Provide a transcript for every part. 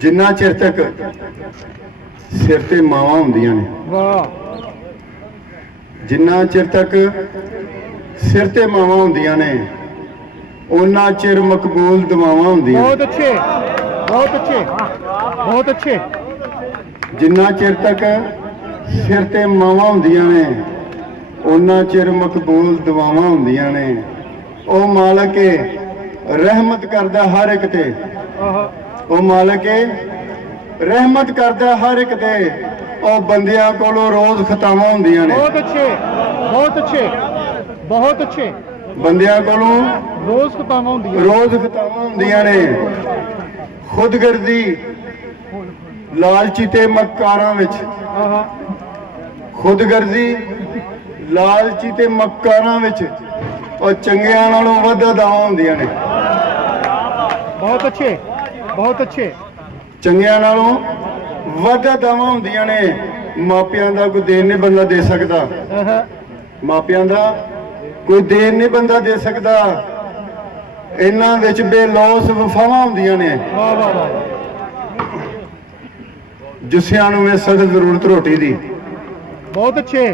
जिन्ना चिर तक सिर ते मावां हुंदियां ने, जिन्ना चिर तक सिर ते मावां हुंदियां ने उन्ना चिर मकबूल दुआवां हुंदियां। बहुत अच्छे, बहुत अच्छे, बहुत अच्छे। जिन्ना चिर तक सिर ते मावां हुंदियां ने उन्ना चिर मकबूल दुआवां हुंदियां ने। ओ मालिक रहमत करदा हर एक ते, ओ मालिक रहमत करदा हर एक ते। ओ बंदियां कोलों रोज खतावां हुंदियां ने। बहुत अच्छे, बहुत अच्छे, बहुत अच्छे। बंदियां कोलों रोज खतावां हुंदियां, रोज खतावां हुंदियां ने। खुदगर्दी लालची ते मक्कारां विच, खुदगर्दी लालची ते मक्कारां विच और चंगियां नालों वध अदावां हुंदियां ने। बहुत अच्छे, बहुत अच्छे। चंगियां नालों वध अदावां हुंदियां ने। मापियां दा कोई देन नहीं बंदा दे सकदा, मापियां दा कोई देन नहीं बंदा दे सकदा। इन्हां विच बेलौस वफावां हुंदियां ने। वाह वाह वाह, जिस्मां नूं सख्त जरूरत रोटी दी, बहुत अच्छे,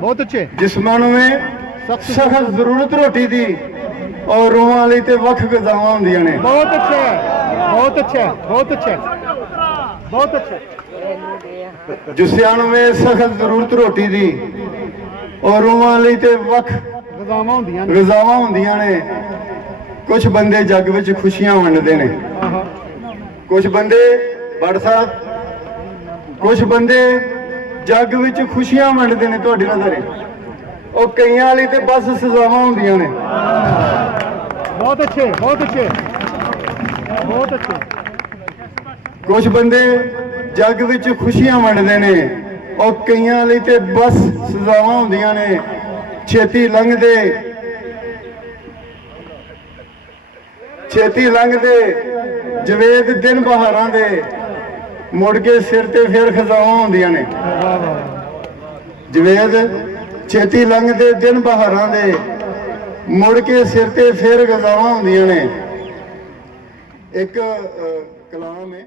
बहुत अच्छे। जिस्मां नूं सख्त जरूरत रोटी दी और रूहां लई ते वख गज़ावां हुंदियां ने। बहुत अच्छे, बहुत अच्छे, बहुत अच्छे, बहुत अच्छे। जिस्मां नूं सख्त जरूरत रोटी दी और रूहां लई ते वख गज़ावां हुंदियां ने। गज़ावां हुंदियां ने। कुछ बंदे जग विच खुशियां वंडदे ने, कुछ बंदे बड़ साहब, कुछ बंदे जग विच खुशियां वंडदे ने। तुहाडी नज़र और कईयां लई ते बस सज़ावां हुंदियां ने। बहुत अच्छे, बहुत अच्छे, बहुत अच्छे। कुछ बंदे जग विच खुशियां वंडदे ने और कईयां लई ते बस सज़ावां हुंदियां ने। छेती लंघदे, छेती लंघदे जवेद दिन बहारां दे मुड़ के सिर ते फिर खजावां हुंदियां ने। जवेद छेती लंघदे दिन बहारां दे मुड़ के सिर ते फिर गज़ावां हुंदियां ने। एक कलाम है।